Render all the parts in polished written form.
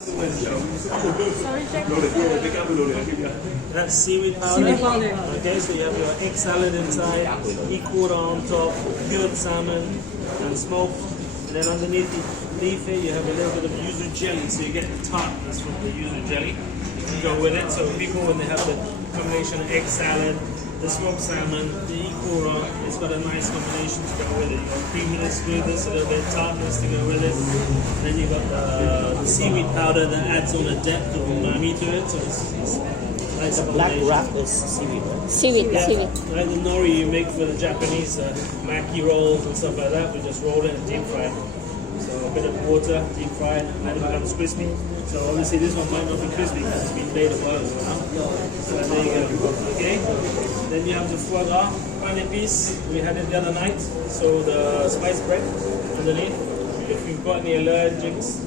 Sorry, Jack. That's seaweed powder. Seaweed powder. Okay, so you have your egg salad inside, e-quarter on top, cured salmon, and smoked. And then underneath the leaf here, you have a little bit of yuzu jelly, so you get the tartness from the yuzu jelly to go with it. So people, when they have the combination of egg salad, the smoked salmon, the e-quarter, it's got a nice combination to go with it. You've got creaminess with this, a little bit of tartness to go with it. And then you've got the seaweed powder that adds on a depth of umami to it, so it's nice Black combination. wrap is seaweed, right? Seaweed, Yeah, seaweed. like the nori you make for the Japanese maki rolls and stuff like that, we just roll it and deep fry it. So a bit of water, deep fry it, and then it becomes crispy. So obviously this one might not be crispy because it's been made of oil. So there you go. Okay. Then you have the foie gras, pan épice. We had it the other night. So the spice bread underneath. If you've got any allergens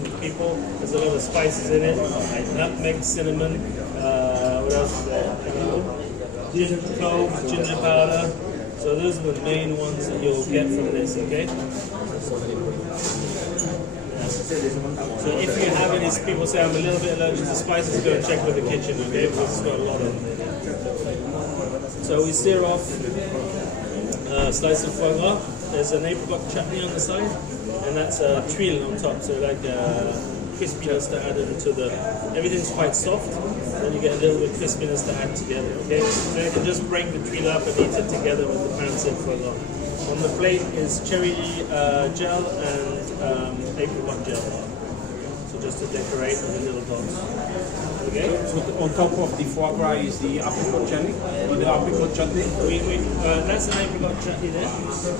with people, there's a lot of spices in it, like nutmeg, cinnamon. What else is there? Ginger, clove, ginger powder. So those are the main ones that you'll get from this, okay? So if you have any people say I'm a little bit allergic to spices, go and check with the kitchen, okay? Because it's got a lot of them in it. So we sear off a slice of foie gras. There's an apricot chutney on the side, and that's a tuile on top, so like crispiness to add into the. Everything's quite soft, then you get a little bit of crispiness to add together, okay? So you can just break the tuile up and eat it together with the pancit foie gras. On the plate is cherry gel and apricot gel. So just to decorate with the little dots. Okay? So on top of the foie gras is the apricot jelly, or the apricot chutney? That's an apricot chutney there.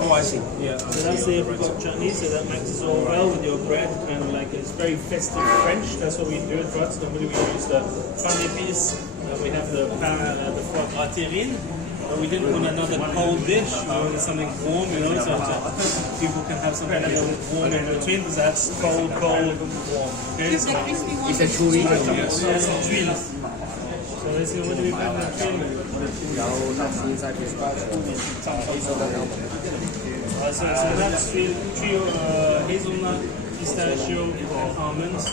Oh, I see. Yeah. So that's the apricot chutney, so that mixes all well with your bread, kind of like it's very festive French. That's what we do in France. Normally we use the pan d'épices, we have the foie gras terrine. But we didn't want another cold dish, we wanted something warm, so people can have something a little warm in between, because that's cold, warm. Okay, so It's a tuile. that's a tuile. So let's see, what do we put in the tuile? So that's trio hazelnut, pistachio, almonds,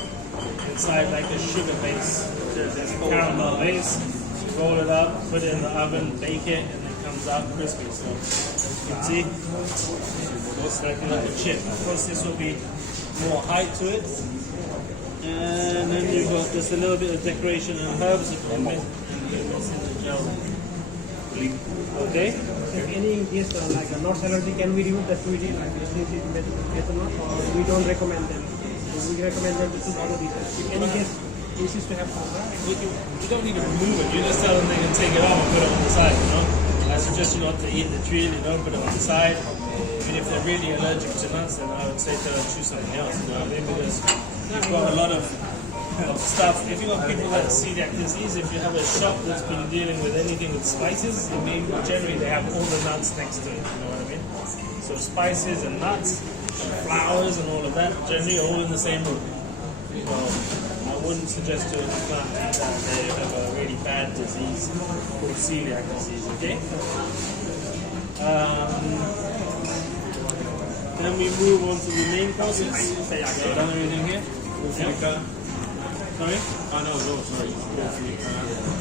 inside like a sugar base. There's a caramel base. Roll it up, put it in the oven, bake it, and it comes out crispy. So you can see, it's like a chip. Of course, this will be more height to it. And then you've got just a little bit of decoration and herbs you can mix in the gel. Okay? If any guest like a nut allergy, can we remove the sweetie like methanol, or we don't recommend them? We recommend them to follow these. If any guest insist to have You don't need to remove it. You just tell them they can take it off and put it on the side, I suggest you not to eat the tree, put it on the side. Even if they're really allergic to nuts, then I would say to choose something else, because you've got a lot of stuff. If you've got people that have celiac disease, if you have a shop that's been dealing with anything with spices, generally they have all the nuts next to it, you know what I mean? So spices and nuts, and flowers and all of that, generally all in the same room. I wouldn't suggest to a client that they have a really bad disease called celiac disease, okay? Then we move on to the main courses. Have done everything here? Yeah. Sorry? Oh, no, sorry.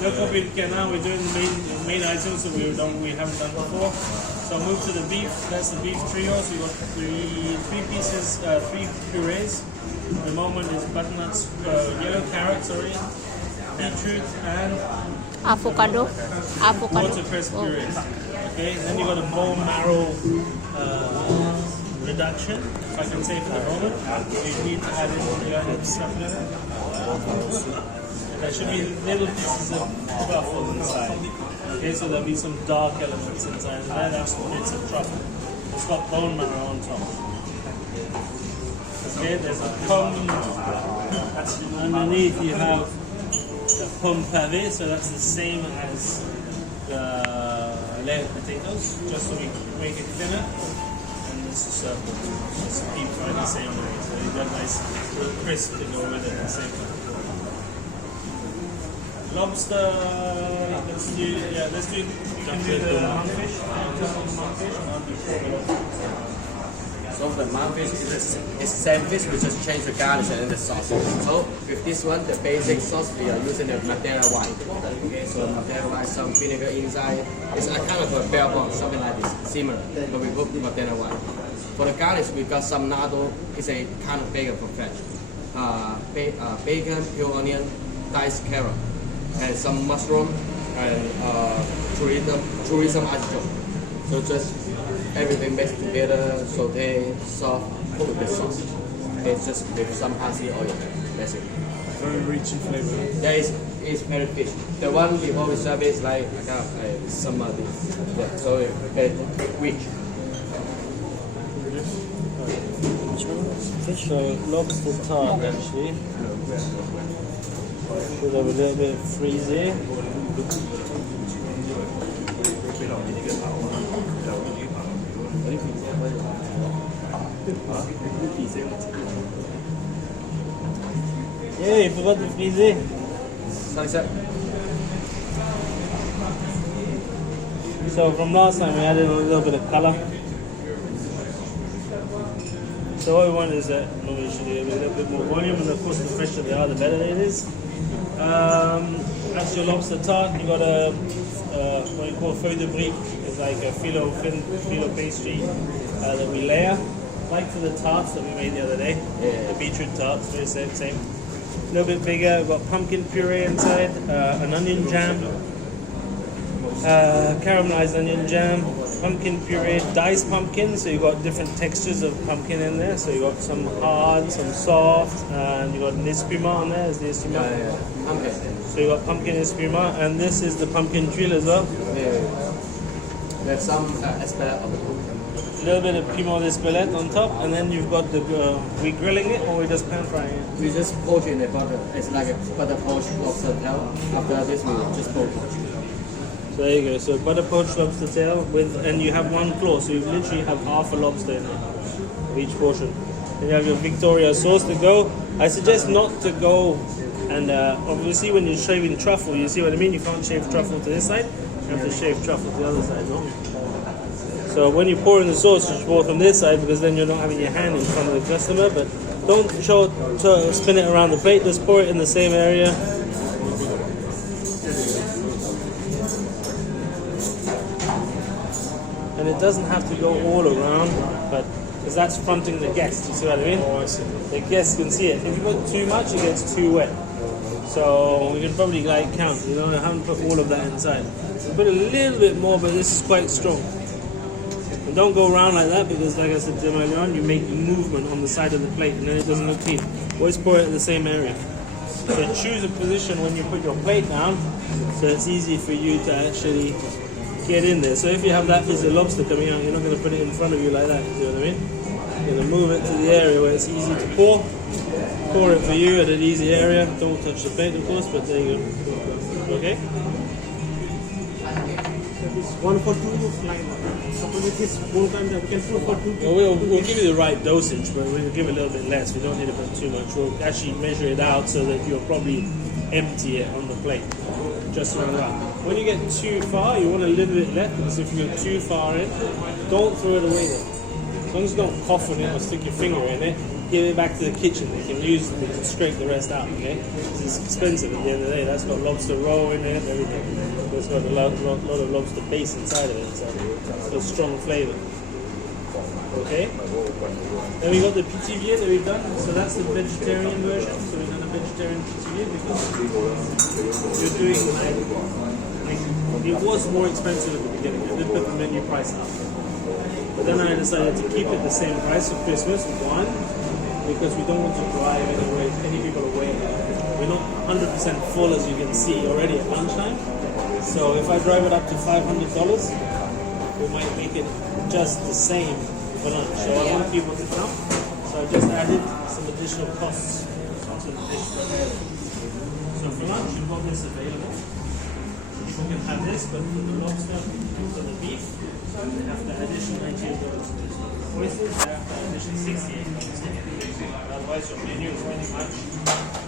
No copy now, we're doing the main items that we haven't done before. So I'll move to the beef. That's the beef trio. So you've got three pieces, three purees. The moment is butternuts, yellow carrots, beetroot, and Avocado. watercress purees. Okay, then you've got a bone marrow reduction, if I can say for the moment. You need to add in stuff in it. There should be little pieces of truffle inside. Okay, so there'll be some dark elements inside, and that's bits of truffle. It's got bone marrow on top. Okay, there's a pomme. Underneath you have the pomme pavé, so that's the same as the layered potatoes, just so we make it thinner. And this is just deep fried the same way, so you got a nice little crisp to go with it at the same time. Lobster, let's do, you can do the monkfish. So for the mouthfish, it's the same fish, we just change the garnish and the sauce. So with this one, the basic sauce, we are using the Madeira wine. Okay, so Madeira wine, some vinegar inside. It's a kind of a bell bond, something like this, similar, but we put Madeira wine. For the garnish, we got some nardo. It's a kind of bacon from French. Bacon, peel onion, diced carrot, and some mushroom and chorizo artichoke. So just everything mixed together, saute, soft, put with the sauce. It's just with some parsley oil. That's it. Very rich in flavor. Yeah, it's very fish. The one before we serve is like kind of some of this. Yeah, so it's very rich. Fish or lobster tart actually. Should have a little bit of frisée. Yeah, you forgot the frisée. Sorry, sir. So from last time we added a little bit of colour. So what we want is that we should do a little bit more volume, and of course the fresher they are, the better it is. That's your lobster tart. You got a what you call feuille de brique. It's like a phyllo pastry that we layer, like for the tarts that we made the other day. Yeah. The beetroot tarts, very same. A little bit bigger. We've got pumpkin puree inside, an onion jam, caramelized onion jam, pumpkin puree, diced pumpkin. So you got different textures of pumpkin in there. So you got some hard, some soft, and you got an espuma on there. Is the espuma? Yeah. Okay. So you got pumpkin espuma, and this is the pumpkin tuile as well. Yeah. We have some espelette on the top. A little bit of piment d'espelette on top, and then you've got the we grilling it or we just pan frying it. We just poach it in the butter. It's like a butter poached lobster tail. After this, we just poach it. So there you go. So butter poached lobster tail with, and you have one claw, so you literally have half a lobster in it of each portion. Then you have your Victoria sauce to go. I suggest not to go, and obviously when you're shaving truffle, you see what I mean. You can't shave truffle to this side. You have to shave truffle to the other side, no? So when you pour in the sauce, you should pour from this side because then you're not having your hand in front of the customer. But don't spin it around the plate. Just pour it in the same area. And it doesn't have to go all around, but because that's fronting the guest. You see what I mean? Oh, I see. The guests can see it. If you put too much, it gets too wet. So we can probably like count. You know, I haven't put all of that inside. So put a little bit more, but this is quite strong. And don't go around like that because, like I said earlier on, you make movement on the side of the plate, and then it doesn't look clean. Always pour it in the same area. So choose a position when you put your plate down, so it's easy for you to actually get in there. So if you have that piece of lobster coming out, you're not going to put it in front of you like that. You see what I mean? You're going to move it to the area where it's easy to pour. Pour it for you at an easy area. Don't touch the plate, of course, but there you go. Okay? So this 1 for 2 line. Suppose it is 1 time that we can put for 2. Well, we'll give you the right dosage, but we'll give a little bit less. We don't need to put too much. We'll actually measure it out so that you'll probably empty it on the plate. Just around that. When you get too far, you want a little bit left, because if you're too far in, don't throw it away then. As long as you don't cough on it or stick your finger in it, give it back to the kitchen. They can use it to scrape the rest out, okay? It's expensive at the end of the day. That's got lobster roe in it, everything. It's got a lot of lobster base inside of it, so it's got strong flavour. Okay? Then we got the pitivier that we've done, so that's the vegetarian version. So we've done a vegetarian pitivier because you're doing like it was more expensive at the beginning. I did put the menu price up. But then I decided to keep it the same price for Christmas, one, because we don't want to drive any people away. We're not 100% full, as you can see already at lunchtime. So if I drive it up to $500, we might make it just the same for lunch. So I want people to come. So I just added some additional costs to the dish. So for lunch, you've got this available. You can have this, but for the lobster, for the beef, they have the additional $98 to this. Oysters, they have the additional $68. Otherwise, your menu is pretty much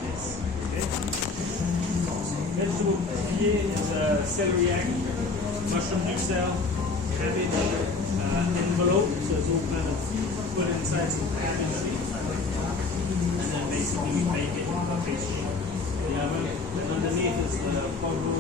this. Okay? Vegetable here is celery egg, mushroom duxelle, cabbage, envelope, so it's all kind of put inside some packaging. And then basically we bake it in a pastry. The oven, and underneath is the bottle